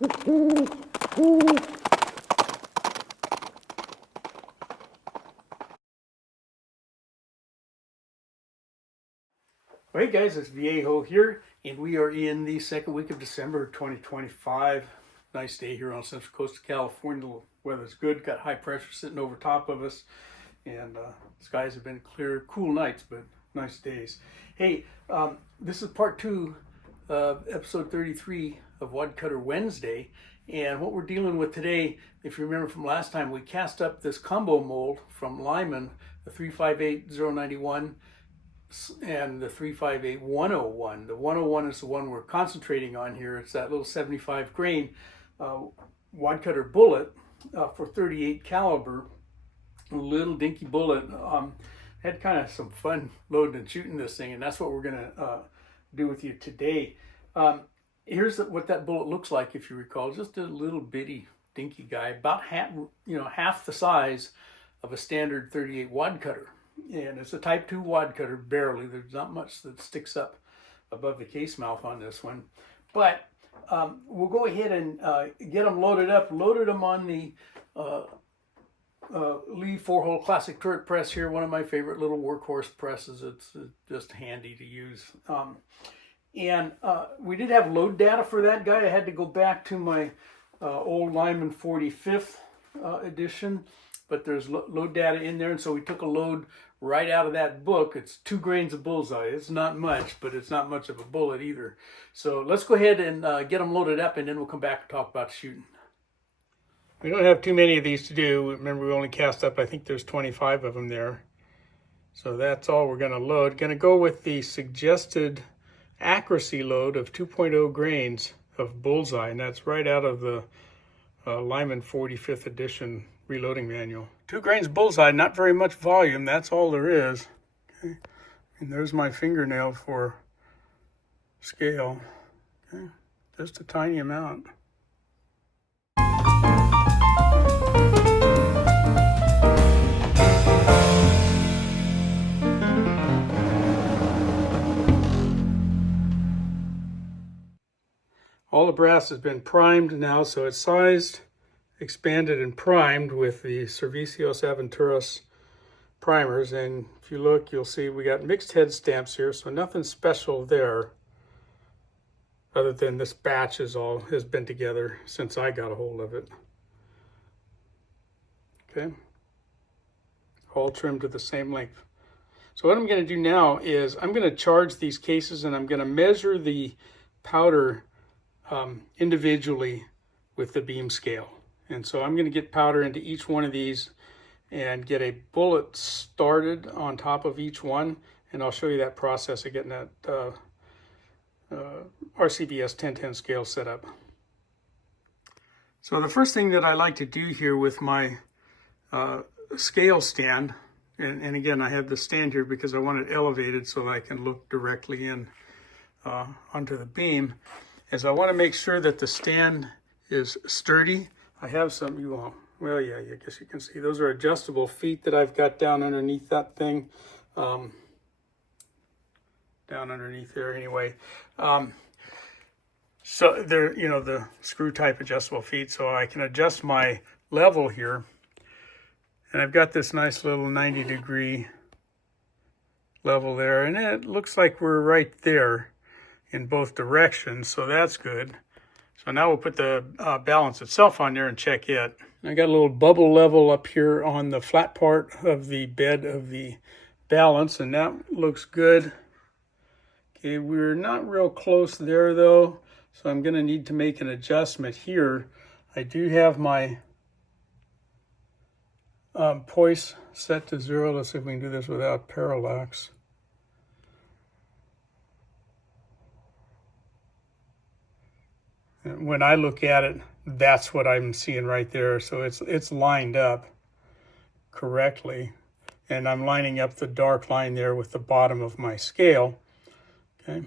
Hey guys, it's Viejo here, and we are in the second week of December 2025. Nice day here on Central Coast of California. The weather's good, got high pressure sitting over top of us, and skies have been clear, cool nights, but nice days. Hey, this is part 2 of episode 33 of Wadcutter Wednesday, and what we're dealing with today, if you remember from last time, we cast up this combo mold from Lyman, the 358-091, and the 358-101. The 101 is the one we're concentrating on here. It's that little 75 grain wadcutter bullet for 38 caliber. A little dinky bullet. Had kind of some fun loading and shooting this thing, and that's what we're gonna do with you today. Here's what that bullet looks like, if you recall. Just a little bitty dinky guy, about half the size of a standard 38 wadcutter. And it's a type 2 wadcutter, barely. There's not much that sticks up above the case mouth on this one. But we'll go ahead and get them loaded up. Loaded them on the Lee 4-hole classic turret press here, one of my favorite little workhorse presses. It's just handy to use. And we did have load data for that guy. I had to go back to my old Lyman 45th edition, but there's load data in there, and so we took a load right out of that book. It's 2 grains of bullseye. It's not much, but it's not much of a bullet either. So let's go ahead and get them loaded up, and then we'll come back and talk about shooting. We don't have too many of these to do. Remember, we only cast up, I think there's 25 of them there. So that's all we're going to load. Going to go with the suggested accuracy load of 2.0 grains of bullseye, and that's right out of the Lyman 45th edition reloading manual. 2 grains bullseye, not very much volume, that's all there is. Okay. And there's my fingernail for scale. Okay. Just a tiny amount. All the brass has been primed now, so it's sized, expanded, and primed with the Servicios Aventuras primers. And if you look, you'll see we got mixed head stamps here, so nothing special there, other than this batch has been together since I got a hold of it. Okay, all trimmed to the same length. So what I'm going to do now is I'm going to charge these cases, and I'm going to measure the powder individually with the beam scale. And so I'm going to get powder into each one of these and get a bullet started on top of each one, and I'll show you that process of getting that RCBS 1010 scale set up. So the first thing that I like to do here with my scale stand, and again, I have the stand here because I want it elevated so that I can look directly in onto the beam, is I want to make sure that the stand is sturdy. I have some, well, yeah, I guess you can see those are adjustable feet that I've got down underneath that thing, down underneath there anyway. So they're, the screw type adjustable feet, so I can adjust my level here. And I've got this nice little 90-degree level there, and it looks like we're right there in both directions, so that's good. So now we'll put the balance itself on there and check it. I got a little bubble level up here on the flat part of the bed of the balance, and that looks good. Okay, we're not real close there though, so I'm going to need to make an adjustment here. I do have my poise set to 0. Let's see if we can do this without parallax. When I look at it, that's what I'm seeing right there. So it's lined up correctly, and I'm lining up the dark line there with the bottom of my scale. Okay.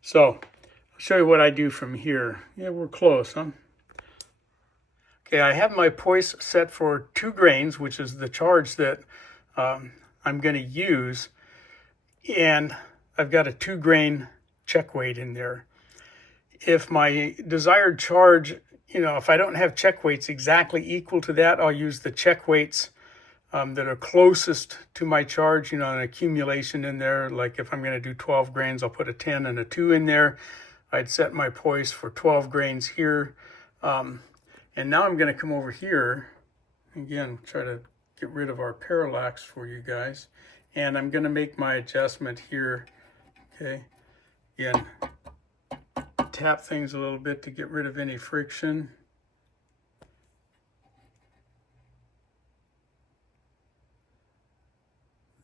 So I'll show you what I do from here. Yeah, we're close, huh? Okay, I have my poise set for 2 grains, which is the charge that I'm going to use, and I've got a 2 grain check weight in there. if my desired charge, you know, if I don't have check weights exactly equal to that, I'll use the check weights that are closest to my charge, you know, an accumulation in there. Like if I'm going to do 12 grains, I'll put a 10 and a 2 in there. I'd set my poise for 12 grains here. And now I'm going to come over here, again, try to get rid of our parallax for you guys. And I'm going to make my adjustment here, okay? Again, tap things a little bit to get rid of any friction.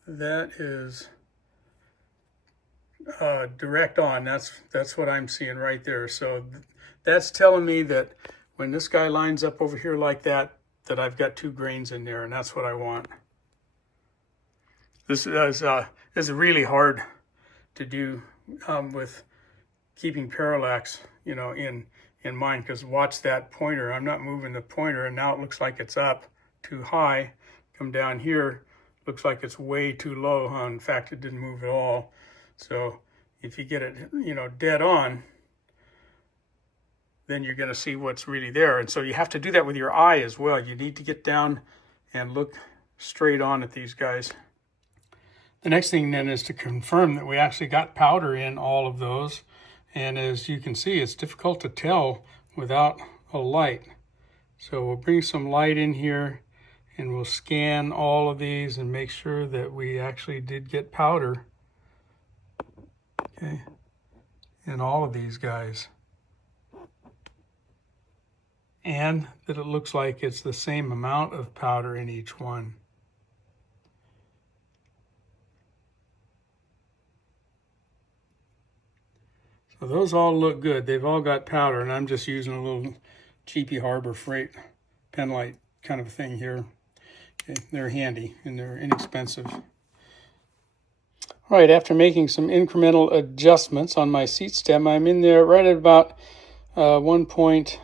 That is direct on. That's what I'm seeing right there. So that's telling me that when this guy lines up over here like that, that I've got 2 grains in there, and that's what I want. This is really hard to do with keeping parallax, you know, in mind, because watch that pointer. I'm not moving the pointer, and now it looks like it's up too high. Come down here, looks like it's way too low. In fact, it didn't move at all. So if you get it, you know, dead on, then you're going to see what's really there. And so you have to do that with your eye as well. You need to get down and look straight on at these guys. The next thing then is to confirm that we actually got powder in all of those. And as you can see, it's difficult to tell without a light. So we'll bring some light in here and we'll scan all of these and make sure that we actually did get powder, okay, in all of these guys. And that it looks like it's the same amount of powder in each one. So those all look good. They've all got powder, and I'm just using a little cheapy Harbor Freight pen light kind of thing here. Okay, they're handy and they're inexpensive. All right, after making some incremental adjustments on my seat stem, I'm in there right at about 1.294,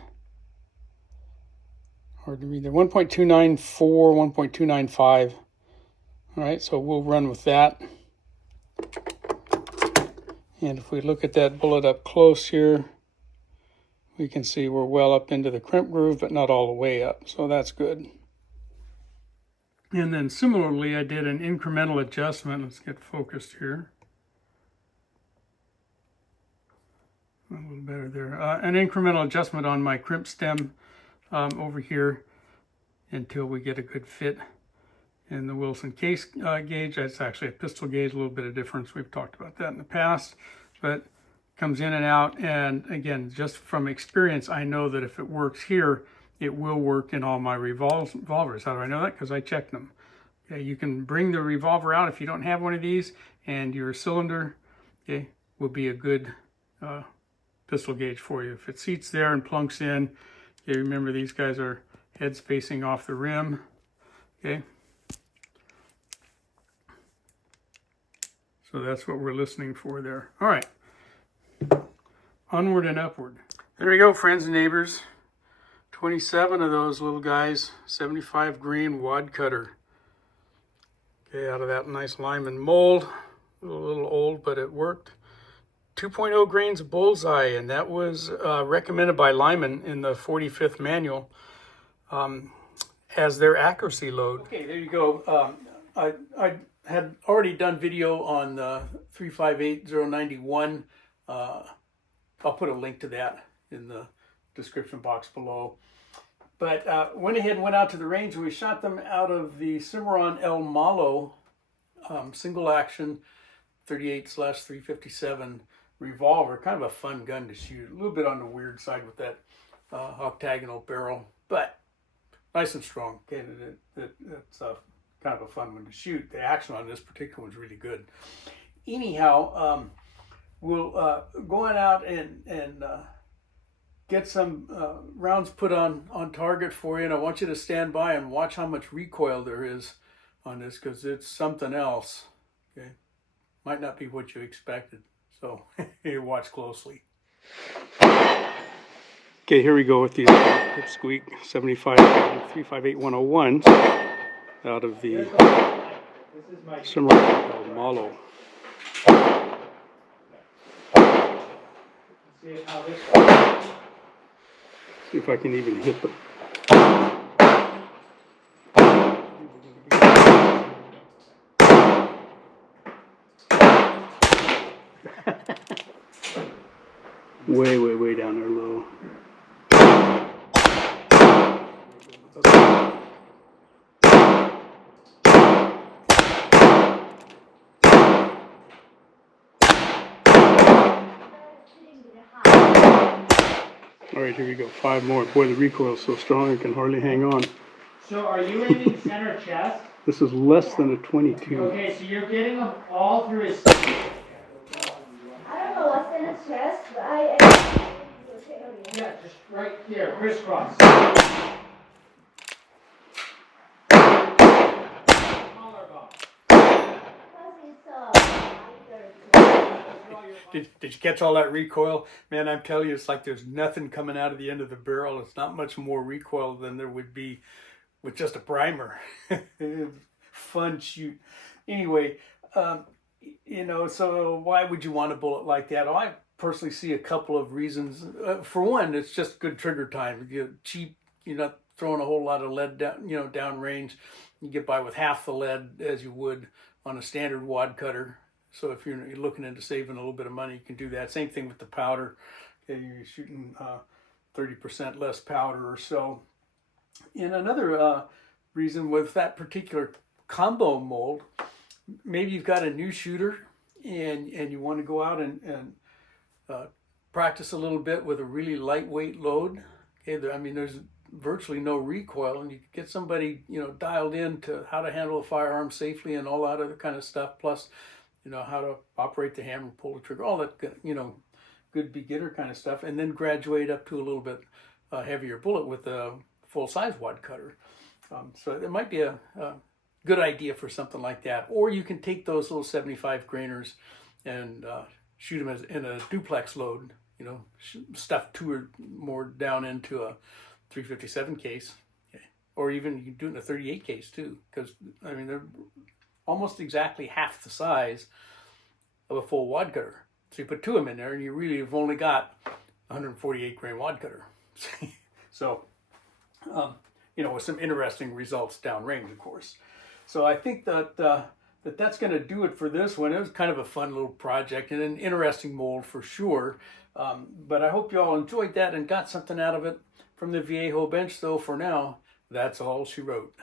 1.295. All right, so we'll run with that. And if we look at that bullet up close here, we can see we're well up into the crimp groove, but not all the way up. So that's good. And then similarly, I did an incremental adjustment. Let's get focused here. A little better there. An incremental adjustment on my crimp stem over here until we get a good fit in the Wilson case gauge. That's actually a pistol gauge, a little bit of difference. We've talked about that in the past, but comes in and out. And again, just from experience, I know that if it works here, it will work in all my revolvers. How do I know that? Because I checked them. Okay, you can bring the revolver out if you don't have one of these, and your cylinder, okay, will be a good pistol gauge for you. If it seats there and plunks in, okay, remember these guys are heads facing off the rim. Okay. So that's what we're listening for there. All right. Onward and upward. There we go, friends and neighbors. 27 of those little guys, 75 grain wadcutter. Okay, out of that nice Lyman mold. A little old, but it worked. 2.0 grains of bullseye, and that was recommended by Lyman in the 45th manual as their accuracy load. Okay, there you go. I had already done video on the 358091. I'll put a link to that in the description box below. But went ahead and went out to the range, and we shot them out of the Cimarron El Malo single action 38/357 revolver. Kind of a fun gun to shoot. A little bit on the weird side with that octagonal barrel, but nice and strong. Okay, it's kind of a fun one to shoot. The action on this particular one's really good. Anyhow, we'll go on out and get some rounds put on target for you, and I want you to stand by and watch how much recoil there is on this, because it's something else. Okay, might not be what you expected, so watch closely. Okay, here we go with these Pipsqueak 75 358-101s out of the Cimarron El Malo. See how this goes. See if I can even hit them. way down there low. All right, here we go. 5 more. Boy, the recoil is so strong I can hardly hang on. So are you aiming center chest? This is less than a 22. Okay, so you're getting them all through his... I don't know what's in his chest, but I... Yeah, just right here, crisscross. Did you catch all that recoil? Man, I'm telling you, it's like there's nothing coming out of the end of the barrel. It's not much more recoil than there would be with just a primer. Fun shoot. Anyway, you know, so why would you want a bullet like that? Well, I personally see a couple of reasons. For one, it's just good trigger time. You're cheap. You're not throwing a whole lot of lead down, you know, down range. You get by with half the lead as you would on a standard wad cutter. So if you're looking into saving a little bit of money, you can do that. Same thing with the powder. Okay, you're shooting 30% less powder or so. And another reason with that particular combo mold, maybe you've got a new shooter and you want to go out and practice a little bit with a really lightweight load. Okay, I mean, there's virtually no recoil, and you get somebody, you know, dialed in to how to handle a firearm safely and all that other kind of stuff, plus, you know, how to operate the hammer, pull the trigger, all that, you know, good beginner kind of stuff, and then graduate up to a little bit heavier bullet with a full-size wad cutter. So it might be a good idea for something like that. Or you can take those little 75 grainers and shoot them as in a duplex load, you know, stuff 2 or more down into a 357 case. Okay. Or even you can do it in a 38 case too, because, I mean, they're almost exactly half the size of a full wad cutter. So you put 2 of them in there and you really have only got 148 grain wad cutter. So, you know, with some interesting results downrange, of course. So I think that that's going to do it for this one. It was kind of a fun little project and an interesting mold for sure. But I hope you all enjoyed that and got something out of it. From the Viejo bench, though, for now, that's all she wrote.